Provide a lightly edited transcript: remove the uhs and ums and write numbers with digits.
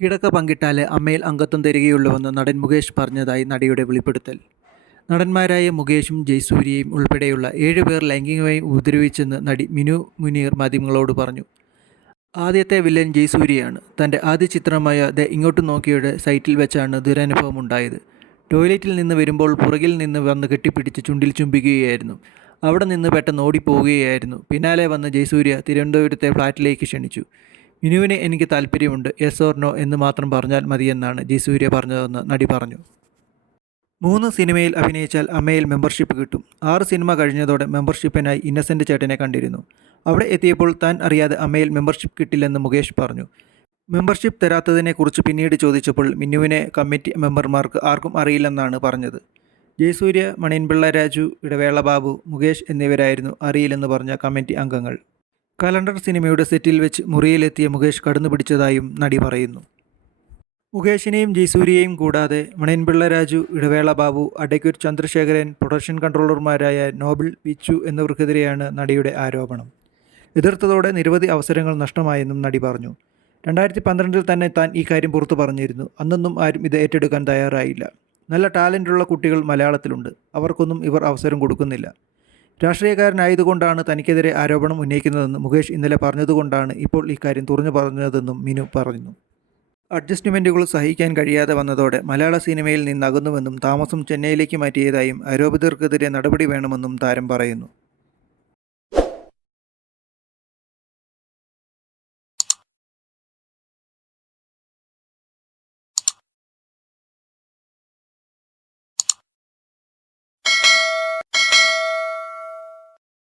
കിടക്ക പങ്കിട്ടാലേ അമ്മയിൽ അംഗത്വം തരികയുള്ളൂവെന്ന് നടൻ മുകേഷ് പറഞ്ഞതായി നടിയുടെ വെളിപ്പെടുത്തൽ. നടന്മാരായ മുകേഷും ജയസൂര്യയും ഉൾപ്പെടെയുള്ള 7 പേർ ലൈംഗികമായി ഉപദ്രവിച്ചെന്ന് നടി മിനു മുനീർ മാധ്യമങ്ങളോട് പറഞ്ഞു. ആദ്യത്തെ വില്ലൻ ജയസൂര്യയാണ്. തൻ്റെ ആദ്യ ചിത്രമായ ദ ഇങ്ങോട്ട് നോക്കിയുടെ സൈറ്റിൽ വെച്ചാണ് ദുരനുഭവമുണ്ടായത്. ടോയ്ലറ്റിൽ നിന്ന് വരുമ്പോൾ പുറകിൽ നിന്ന് വന്ന് കെട്ടിപ്പിടിച്ച് ചുണ്ടിൽ ചുംബിക്കുകയായിരുന്നു. അവിടെ നിന്ന് പെട്ടെന്ന് ഓടിപ്പോവുകയായിരുന്നു. പിന്നാലെ വന്ന് ജയസൂര്യ തിരുവനന്തപുരത്തെ ഫ്ലാറ്റിലേക്ക് ക്ഷണിച്ചു. മിനുവിന് എനിക്ക് താല്പര്യമുണ്ട്, യെസ് ഓർ നോ എന്ന് മാത്രം പറഞ്ഞാൽ മതിയെന്നാണ് ജയസൂര്യ പറഞ്ഞതെന്ന് നടി പറഞ്ഞു. 3 സിനിമയിൽ അഭിനയിച്ചാൽ അമ്മയിൽ മെമ്പർഷിപ്പ് കിട്ടും. 6 സിനിമ കഴിഞ്ഞതോടെ മെമ്പർഷിപ്പിനായി ഇന്നസെൻ്റ് ചേട്ടനെ കണ്ടിരുന്നു. അവിടെ എത്തിയപ്പോൾ താൻ അറിയാതെ അമ്മയിൽ മെമ്പർഷിപ്പ് കിട്ടില്ലെന്ന് മുകേഷ് പറഞ്ഞു. മെമ്പർഷിപ്പ് തരാത്തതിനെക്കുറിച്ച് പിന്നീട് ചോദിച്ചപ്പോൾ മിന്നുവിനെ കമ്മിറ്റി മെമ്പർമാർക്ക് ആർക്കും അറിയില്ലെന്നാണ് പറഞ്ഞത്. ജയസൂര്യ, മണിയൻപിള്ള രാജു, ഇടവേള ബാബു, മുകേഷ് എന്നിവരായിരുന്നു അറിയില്ലെന്ന് പറഞ്ഞ കമ്മിറ്റി അംഗങ്ങൾ. കലണ്ടർ സിനിമയുടെ സെറ്റിൽ വെച്ച് മുറിയിലെത്തിയ മുകേഷ് കടന്നുപിടിച്ചതായും നടി പറയുന്നു. മുകേഷിനെയും ജയസൂര്യയെയും കൂടാതെ മണിയൻപിള്ള രാജു, ഇടവേള ബാബു, അഡ്വക്കേറ്റ് ചന്ദ്രശേഖരൻ, പ്രൊഡക്ഷൻ കൺട്രോളർമാരായ നോബിൾ, വിച്ചു എന്നിവർക്കെതിരെയാണ് നടിയുടെ ആരോപണം. എതിർത്തതോടെ നിരവധി അവസരങ്ങൾ നഷ്ടമായെന്നും നടി പറഞ്ഞു. 2012 തന്നെ താൻ ഈ കാര്യം പുറത്തു പറഞ്ഞിരുന്നു. അന്നൊന്നും ആരും ഇത് ഏറ്റെടുക്കാൻ തയ്യാറായില്ല. നല്ല ടാലൻ്റുള്ള കുട്ടികൾ മലയാളത്തിലുണ്ട്. അവർക്കൊന്നും ഇവർ അവസരം കൊടുക്കുന്നില്ല. രാഷ്ട്രീയക്കാരനായതുകൊണ്ടാണ് തനിക്കെതിരെ ആരോപണം ഉന്നയിക്കുന്നതെന്ന് മുകേഷ് ഇന്നലെ പറഞ്ഞതുകൊണ്ടാണ് ഇപ്പോൾ ഇക്കാര്യം തുറന്നു പറഞ്ഞതെന്നും മിനു പറഞ്ഞു. അഡ്ജസ്റ്റ്മെൻറ്റുകൾ സഹിക്കാൻ കഴിയാതെ വന്നതോടെ മലയാള സിനിമയിൽ നിന്നകന്നുവെന്നും താമസം ചെന്നൈയിലേക്ക് മാറ്റിയതായും ആരോപിതർക്കെതിരെ നടപടി വേണമെന്നും താരം പറയുന്നു.